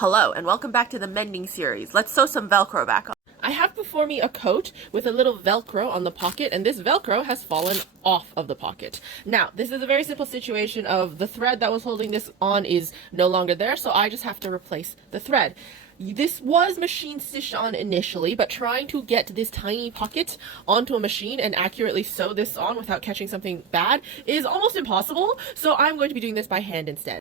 Hello, and welcome back to the mending series. Let's sew some Velcro back on. I have before me a coat with a little Velcro on the pocket, and this Velcro has fallen off of the pocket. Now, this is a very simple situation of the thread that was holding this on is no longer there, so I just have to replace the thread. This was machine stitched on initially, but trying to get this tiny pocket onto a machine and accurately sew this on without catching something bad is almost impossible, so I'm going to be doing this by hand instead.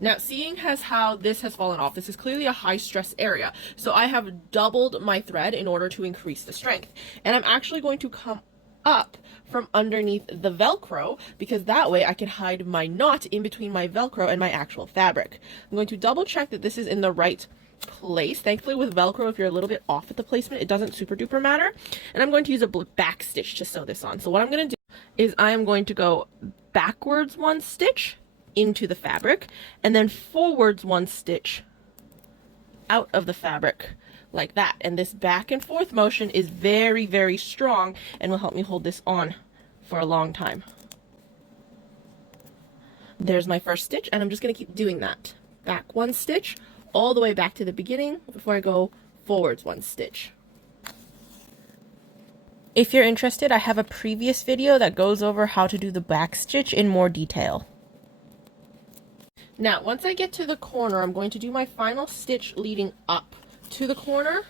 Now, seeing as how this has fallen off, this is clearly a high stress area. So I have doubled my thread in order to increase the strength. And I'm actually going to come up from underneath the Velcro because that way I can hide my knot in between my Velcro and my actual fabric. I'm going to double check that this is in the right place. Thankfully with Velcro, if you're a little bit off at the placement, it doesn't super duper matter. And I'm going to use a back stitch to sew this on. So what I'm going to do is I am going to go backwards one stitch into the fabric and then forwards one stitch out of the fabric like that, and this back and forth motion is very, very strong and will help me hold this on for a long time. There's my first stitch, and I'm just going to keep doing that. Back one stitch all the way back to the beginning before I go forwards one stitch. If you're interested, I have a previous video that goes over how to do the back stitch in more detail. Now, once I get to the corner, I'm going to do my final stitch leading up to the corner.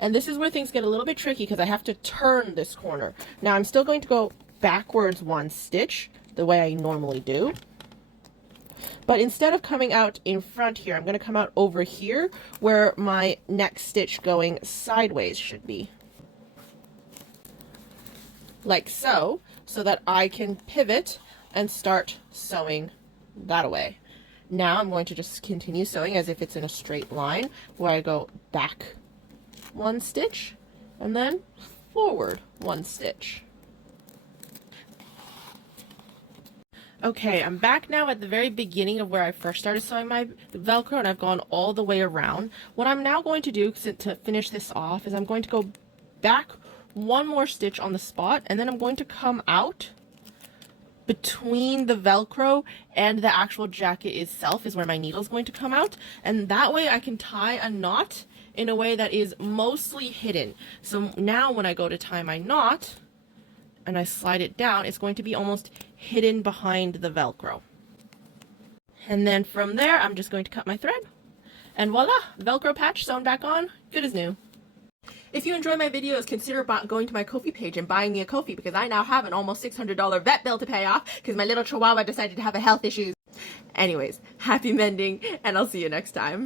And this is where things get a little bit tricky because I have to turn this corner. Now, I'm still going to go backwards one stitch the way I normally do. But instead of coming out in front here, I'm going to come out over here where my next stitch going sideways should be. Like so, so that I can pivot and start sewing that away. Now I'm going to just continue sewing as if it's in a straight line where I go back one stitch and then forward one stitch. Okay, I'm back now at the very beginning of where I first started sewing my Velcro, and I've gone all the way around. What I'm now going to do to finish this off is I'm going to go back one more stitch on the spot, and then I'm going to come out between the Velcro and the actual jacket itself is where my needle is going to come out, and that way I can tie a knot in a way that is mostly hidden. So now when I go to tie my knot and I slide it down, it's going to be almost hidden behind the Velcro. And then from there I'm just going to cut my thread, and voila, Velcro patch sewn back on, good as new. If you enjoy my videos, consider going to my Ko-fi page and buying me a Ko-fi because I now have an almost $600 vet bill to pay off because my little chihuahua decided to have a health issue. Anyways, happy mending, and I'll see you next time.